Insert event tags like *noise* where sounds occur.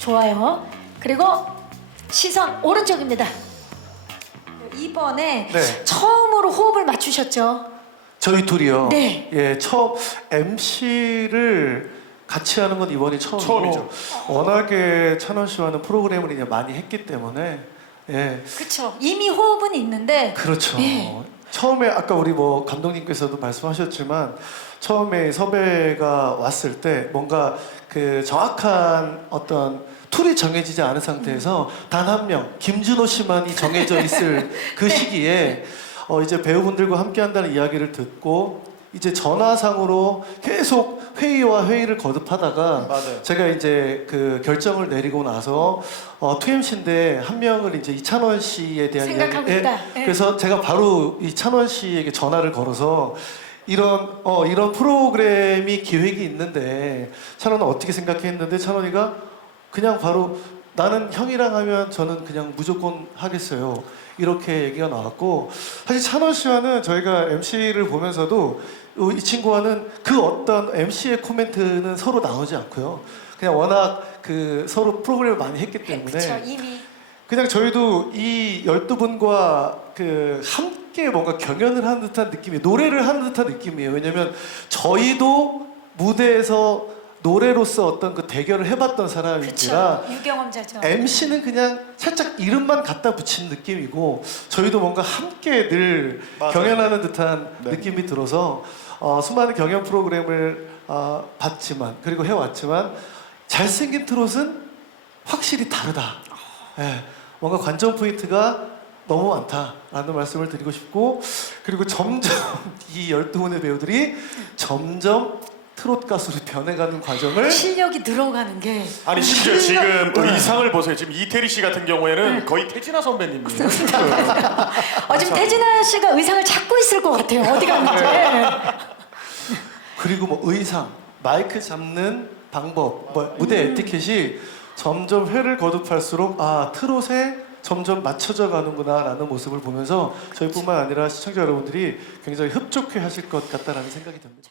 좋아요. 그리고 시선 오른쪽입니다. 이번에 네. 처음으로 호흡을 맞추셨죠? 저희 둘이요. 네. 예, 처음 MC를 같이 하는 건 이번이 처음이고 처음이죠. 워낙에 찬원 씨와는 프로그램을 이제 많이 했기 때문에 예, 그렇죠. 이미 호흡은 있는데 그렇죠. 네. 처음에 아까 우리 뭐 감독님께서도 말씀하셨지만 처음에 섭외가 왔을 때 뭔가 그 정확한 어떤 툴이 정해지지 않은 상태에서 단 한 명 김준호 씨만이 정해져 있을 *laughs* 그 시기에 어 이제 배우분들과 함께 한다는 이야기를 듣고 이제 전화상으로 계속 회의와 회의를 거듭하다가 맞아요. 제가 이제 그 결정을 내리고 나서 어, 2MC인데 한 명을 이제 이찬원 씨에 대한 생각하고 이야기- 예, 있다. 예. 그래서 제가 바로 이찬원 씨에게 전화를 걸어서 이런 어 이런 프로그램이 기획이 있는데 찬원은 어떻게 생각했는데 찬원이가 그냥 바로 나는 형이랑 하면 저는 그냥 무조건 하겠어요. 이렇게 얘기가 나왔고 사실 찬원 씨와는 저희가 MC를 보면서도 어, 이 친구와는 그 어떤 MC의 코멘트는 서로 나오지 않고요. 그냥 워낙 그 서로 프로그램을 많이 했기 때문에 그렇죠. 이미 그냥 저희도 이 12분과 그 함께 뭔가 경연을 하는 듯한 느낌이 노래를 하는 듯한 느낌이에요. 왜냐면 저희도 무대에서 노래로서 어떤 그 대결을 해봤던 사람인지라 그렇죠. 유경험자죠. MC는 그냥 살짝 이름만 갖다 붙인 느낌이고 저희도 뭔가 함께 늘 맞아요. 경연하는 듯한 네. 느낌이 들어서 어, 수많은 경연 프로그램을 어, 봤지만 그리고 해왔지만 잘생긴 트롯은 확실히 다르다. 예, 뭔가 관전 포인트가 너무 많다라는 말씀을 드리고 싶고 그리고 점점 *laughs* 이 12분의 배우들이 점점 트롯 가수로 변해가는 과정을 실력이 늘어가는 게 아니 심지어 지금 네. 의상을 보세요. 지금 이태리 씨 같은 경우에는 거의 태진아 선배님이에요. *laughs* 어, 지금 태진아 씨가 의상을 찾고 있을 것 같아요. 어디 갔는지. 그리고 뭐 의상, 마이크 잡는 방법, 뭐 무대 에티켓이 점점 회를 거듭할수록 아 트롯에 점점 맞춰져 가는구나라는 모습을 보면서 저희뿐만 아니라 시청자 여러분들이 굉장히 흡족해 하실 것 같다라는 생각이 듭니다.